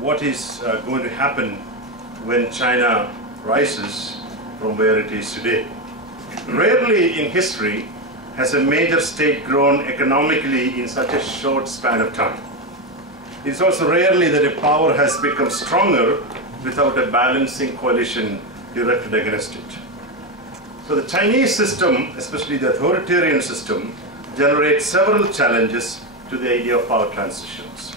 what is going to happen when China rises from where it is today. Rarely in history has a major state grown economically in such a short span of time. It's also rarely that a power has become stronger without a balancing coalition directed against it. So the Chinese system, especially the authoritarian system, generates several challenges to the idea of power transitions.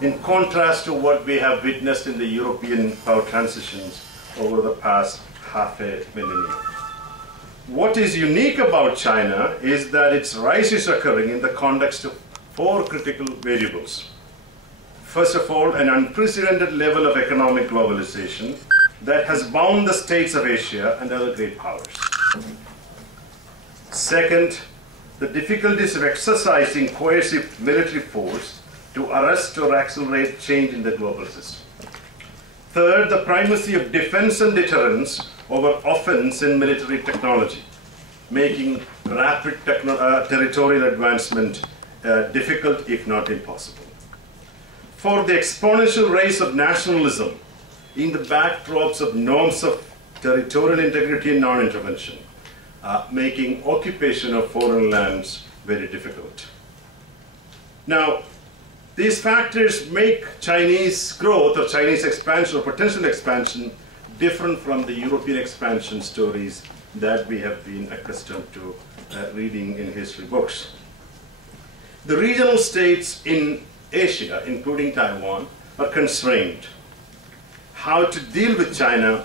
In contrast to what we have witnessed in the European power transitions over the past half a millennium. What is unique about China is that its rise is occurring in the context of four critical variables. First of all, an unprecedented level of economic globalization that has bound the states of Asia and other great powers. Second, the difficulties of exercising coercive military force to arrest or accelerate change in the global system. Third, the primacy of defense and deterrence over offense in military technology, making rapid territorial advancement difficult, if not impossible. For the exponential rise of nationalism in the backdrops of norms of territorial integrity and non-intervention, making occupation of foreign lands very difficult. Now, these factors make Chinese growth or Chinese expansion or potential expansion different from the European expansion stories that we have been accustomed to reading in history books. The regional states in Asia, including Taiwan, are constrained. How to deal with China,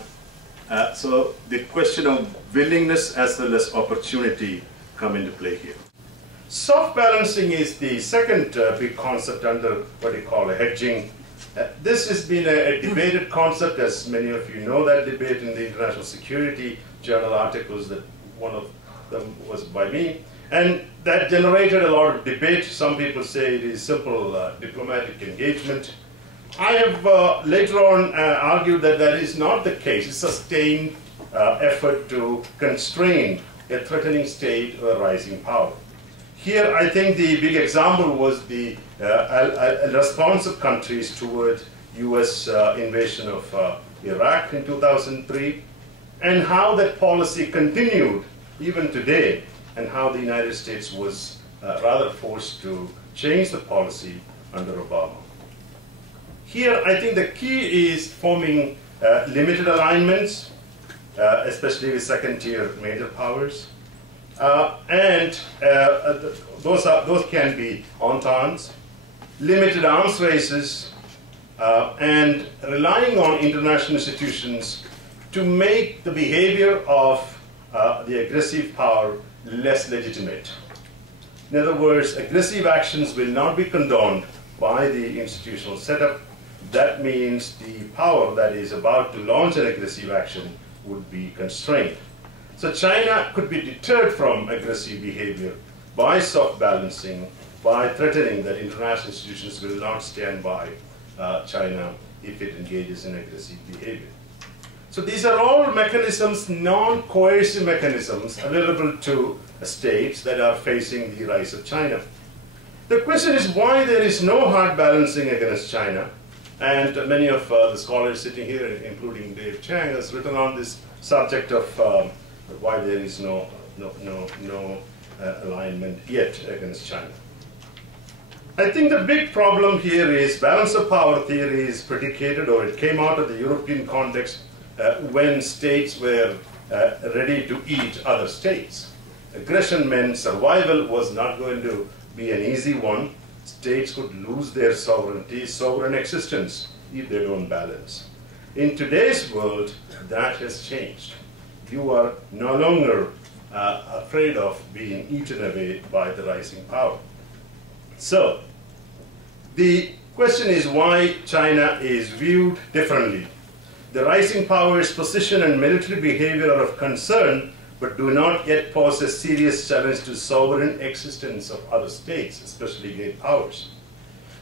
so the question of willingness as well as opportunity come into play here. Soft balancing is the second big concept under what you call a hedging. This has been a debated concept, as many of you know that debate in the International Security Journal articles, that one of them was by me. And that generated a lot of debate. Some people say it is simple diplomatic engagement. I have later on argued that that is not the case. It's a sustained effort to constrain a threatening state or rising power. Here, I think the big example was the response of countries toward US invasion of Iraq in 2003, and how that policy continued even today, and how the United States was rather forced to change the policy under Obama. Here, I think the key is forming limited alignments, especially with second-tier major powers. Those can be ententes, limited arms races, and relying on international institutions to make the behavior of the aggressive power less legitimate. In other words, aggressive actions will not be condoned by the institutional setup. That means the power that is about to launch an aggressive action would be constrained. So China could be deterred from aggressive behavior by soft balancing, by threatening that international institutions will not stand by China if it engages in aggressive behavior. So these are all mechanisms, non-coercive mechanisms available to states that are facing the rise of China. The question is why there is no hard balancing against China. And many of the scholars sitting here, including Dave Chang, has written on this subject of why there is no alignment yet against China. I think the big problem here is balance of power theory is predicated, or it came out of the European context when states were ready to eat other states. Aggression meant survival was not going to be an easy one. States could lose their sovereignty, sovereign existence, if they don't balance. In today's world, that has changed. You are no longer afraid of being eaten away by the rising power. So, the question is why China is viewed differently. The rising power's position and military behavior are of concern, but do not yet pose a serious challenge to sovereign existence of other states, especially great powers.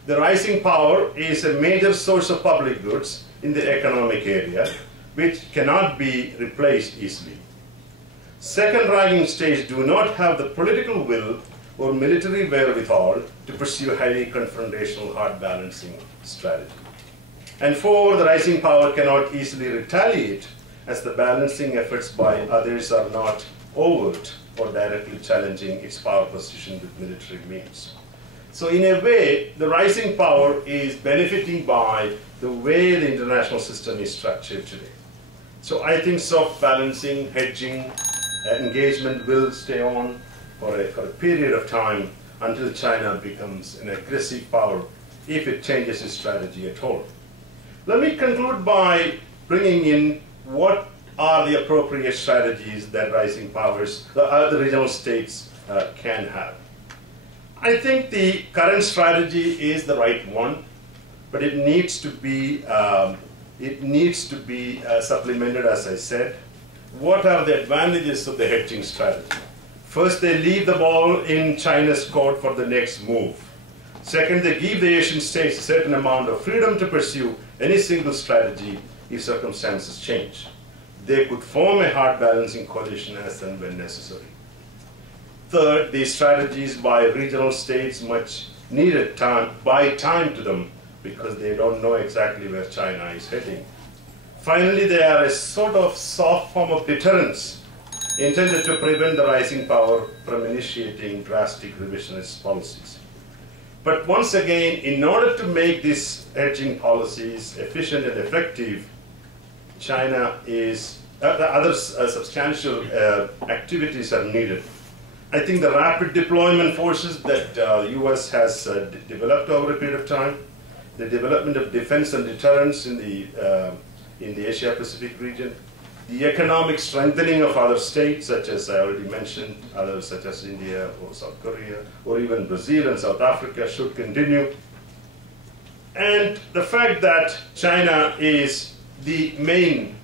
The rising power is a major source of public goods in the economic area, which cannot be replaced easily. Second-ranking states do not have the political will or military wherewithal to pursue highly confrontational hard balancing strategy. And 4, the rising power cannot easily retaliate, as the balancing efforts by others are not overt or directly challenging its power position with military means. So in a way, the rising power is benefiting by the way the international system is structured today. So I think soft balancing, hedging, engagement will stay on for a period of time until China becomes an aggressive power, if it changes its strategy at all. Let me conclude by bringing in what are the appropriate strategies that rising powers, the regional states can have. I think the current strategy is the right one, but it needs to be supplemented, as I said. What are the advantages of the hedging strategy? First, they leave the ball in China's court for the next move. Second, they give the Asian states a certain amount of freedom to pursue any single strategy if circumstances change. They could form a hard balancing coalition as and when necessary. Third, these strategies by regional states much needed buy time to them because they don't know exactly where China is heading. Finally, they are a sort of soft form of deterrence intended to prevent the rising power from initiating drastic revisionist policies. But once again, in order to make these hedging policies efficient and effective, China is, other substantial activities are needed. I think the rapid deployment forces that the US has developed over a period of time, the development of defense and deterrence in the Asia-Pacific region, the economic strengthening of other states, such as I already mentioned, others such as India or South Korea, or even Brazil and South Africa should continue. And the fact that China is the main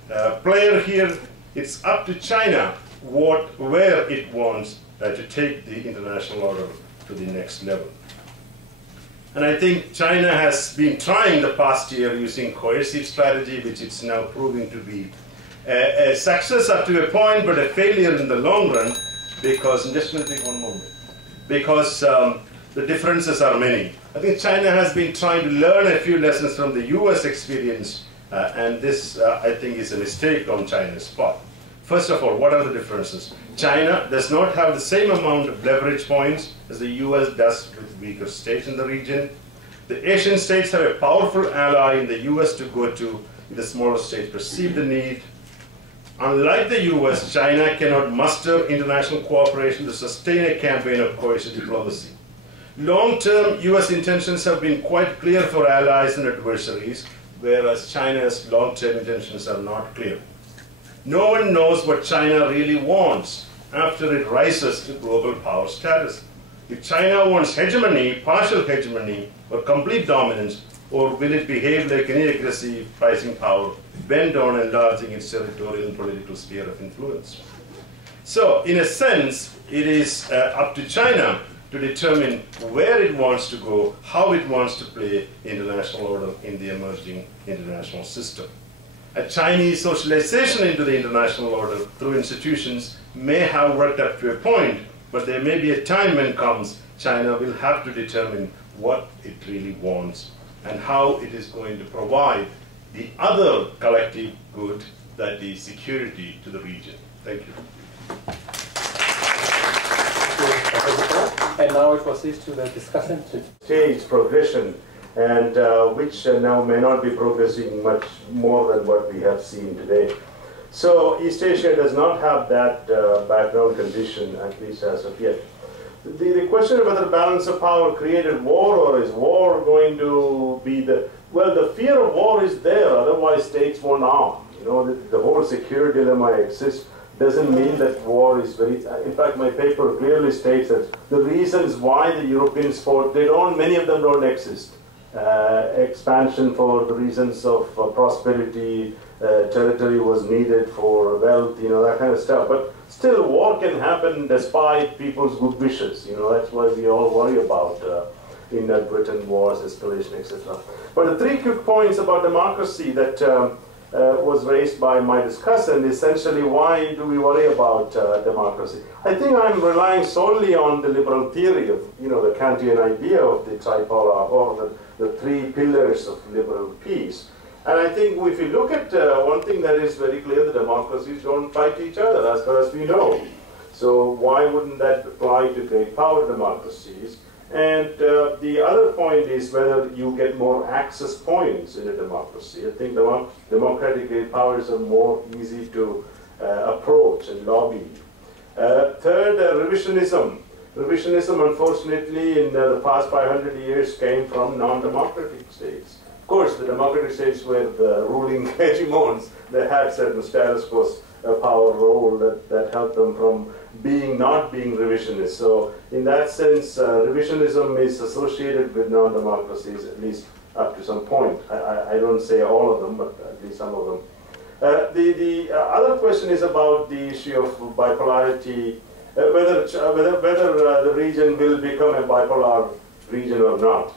player here, it's up to China where it wants to take the international order to the next level. And I think China has been trying the past year using coercive strategy, which it's now proving to be a success up to a point, but a failure in the long run, because, just going to take one moment, because the differences are many. I think China has been trying to learn a few lessons from the US experience, and this, I think, is a mistake on China's part. First of all, what are the differences? China does not have the same amount of leverage points as the US does with weaker states in the region. The Asian states have a powerful ally in the US to go to if the smaller states perceive the need. Unlike the US, China cannot muster international cooperation to sustain a campaign of coercive diplomacy. Long-term US intentions have been quite clear for allies and adversaries, whereas China's long-term intentions are not clear. No one knows what China really wants after it rises to global power status. If China wants hegemony, partial hegemony, or complete dominance, or will it behave like any aggressive rising power bent on enlarging its territorial and political sphere of influence? So, in a sense, it is up to China to determine where it wants to go, how it wants to play international order in the emerging international system. A Chinese socialization into the international order through institutions may have worked up to a point, but there may be a time when comes China will have to determine what it really wants and how it is going to provide the other collective good, that is security, to the region. Thank you. And now it proceeds to the discussion. Stage progression, and which now may not be progressing much more than what we have seen today. So East Asia does not have that background condition, at least as of yet. The question of whether balance of power created war, or is war going to be well, the fear of war is there, otherwise states won't arm. You know, the whole security dilemma exists. Doesn't mean that war is very, in fact my paper clearly states that the reasons why the Europeans fought, many of them don't exist. Expansion for the reasons of prosperity, territory was needed for wealth, you know, that kind of stuff. But still, war can happen despite people's good wishes. You know, that's why we all worry about inadvertent wars, escalation, etc. But the three quick points about democracy that was raised by my discussant, essentially, why do we worry about democracy? I think I'm relying solely on the liberal theory of, you know, the Kantian idea of the tripolar, or the three pillars of liberal peace. And I think if you look at one thing that is very clear, the democracies don't fight each other as far as we know. So why wouldn't that apply to great power democracies? And the other point is whether you get more access points in a democracy. I think democratic great powers are more easy to approach and lobby. Third, revisionism. Revisionism, unfortunately, in the past 500 years came from non-democratic states. Of course, the democratic states were the ruling hegemons. They had certain status quo power role that helped them from not being revisionist. So in that sense, revisionism is associated with non-democracies, at least up to some point. I don't say all of them, but at least some of them. The other question is about the issue of bipolarity, whether the region will become a bipolar region or not.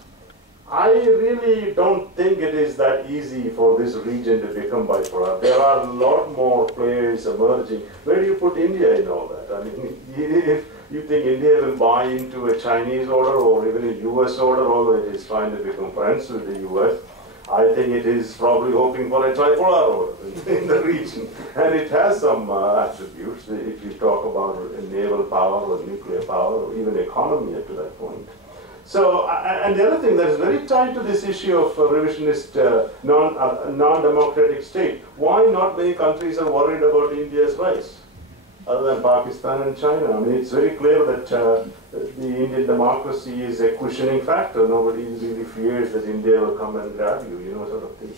I really don't think it is that easy for this region to become bipolar. There are a lot more players emerging. Where do you put India in all that? I mean, if you think India will buy into a Chinese order or even a US order, although it is trying to become friends with the US, I think it is probably hoping for a tripolar order in the region. And it has some attributes, if you talk about naval power or nuclear power or even economy up to that point. So, and the other thing that is very tied to this issue of revisionist, non-democratic state, why not many countries are worried about India's rise, other than Pakistan and China? I mean, it's very clear that the Indian democracy is a cushioning factor. Nobody really fears that India will come and grab you, you know, sort of thing.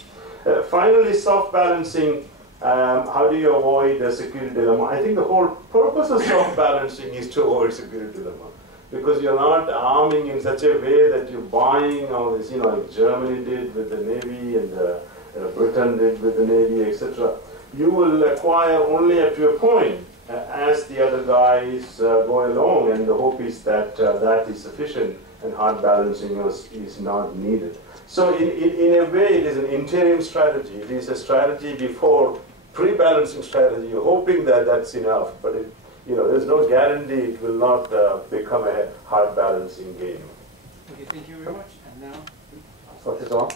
Finally, soft balancing. How do you avoid a security dilemma? I think the whole purpose of soft balancing is to avoid security dilemma. Because you're not arming in such a way that you're buying all this, you know, like Germany did with the Navy and Britain did with the Navy, etc. You will acquire only up to a point as the other guys go along, and the hope is that that is sufficient and hard balancing is not needed. So in a way, it is an interim strategy. It is a strategy before pre-balancing strategy. You're hoping that that's enough, but you know, there's no guarantee it will not become a hard balancing game. Okay, thank you very much. And now, What is on?